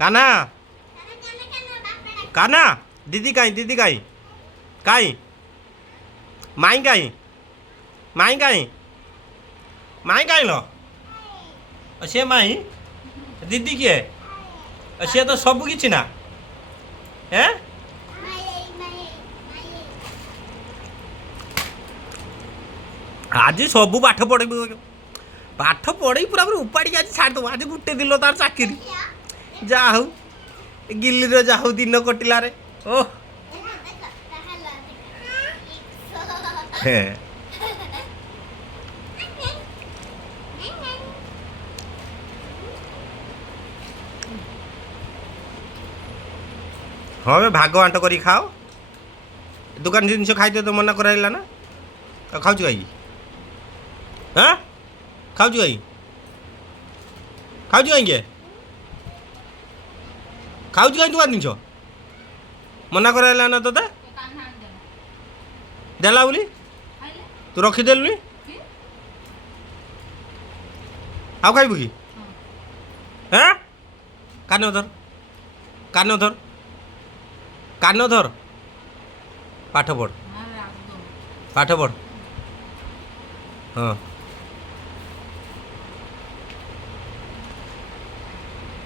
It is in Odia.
କାହ୍ନା କାହ୍ନା ଦିଦି କାଇଁ ଦିଦି କାଇଁ କାଇଁ ମାଇଁ କାଇଁ ମାଇଁ କାଇଁ ମାଇଁ କାଇଁ ଲ ସେ ମାଇଁ ଦିଦି କିଏ ସିଏ ତ ସବୁ କିଛି ନା ଏଁ ଆଜି ସବୁ ପାଠ ପଢ଼େଇବି ପାଠ ପଢ଼େଇ ପୁରା ପୁରା ଉପାଡ଼ିକି ଆଜି ଛାଡ଼ିଦେବୁ ଆଜି ଗୁଟେ ଦିନ ତାର ଚାକିରି ଯାହା ହଉ ଗିଲିର ଯାହା ହଉ ଦିନ କଟିଲାରେ ଓ ହଁ ବେ ଭାଗ ବାଣ୍ଟ କରି ଖାଅ ଦୋକାନ ଜିନିଷ ଖାଇତେ ତ ମନା କରାଇଲା ନା ଆଉ ଖାଉଛୁ କାହିଁକି ହଁ ଖାଉଛୁ କାହିଁକି ଖାଉଛୁ କାହିଁକି ଖାଉଛୁ କାହିଁକି ଦୋକାନ ଜିନିଷ ମନା କରାଇଲା ନା ତୋତେ ଦେଲା ବୋଲି ତୁ ରଖିଦେଲୁନି ଆଉ ଖାଇବୁ କି ହଁ କାନ ଧର କାନ ଧର କାନ ଧର ପାଠ ପଢ଼ ପାଠ ପଢ଼ ହଁ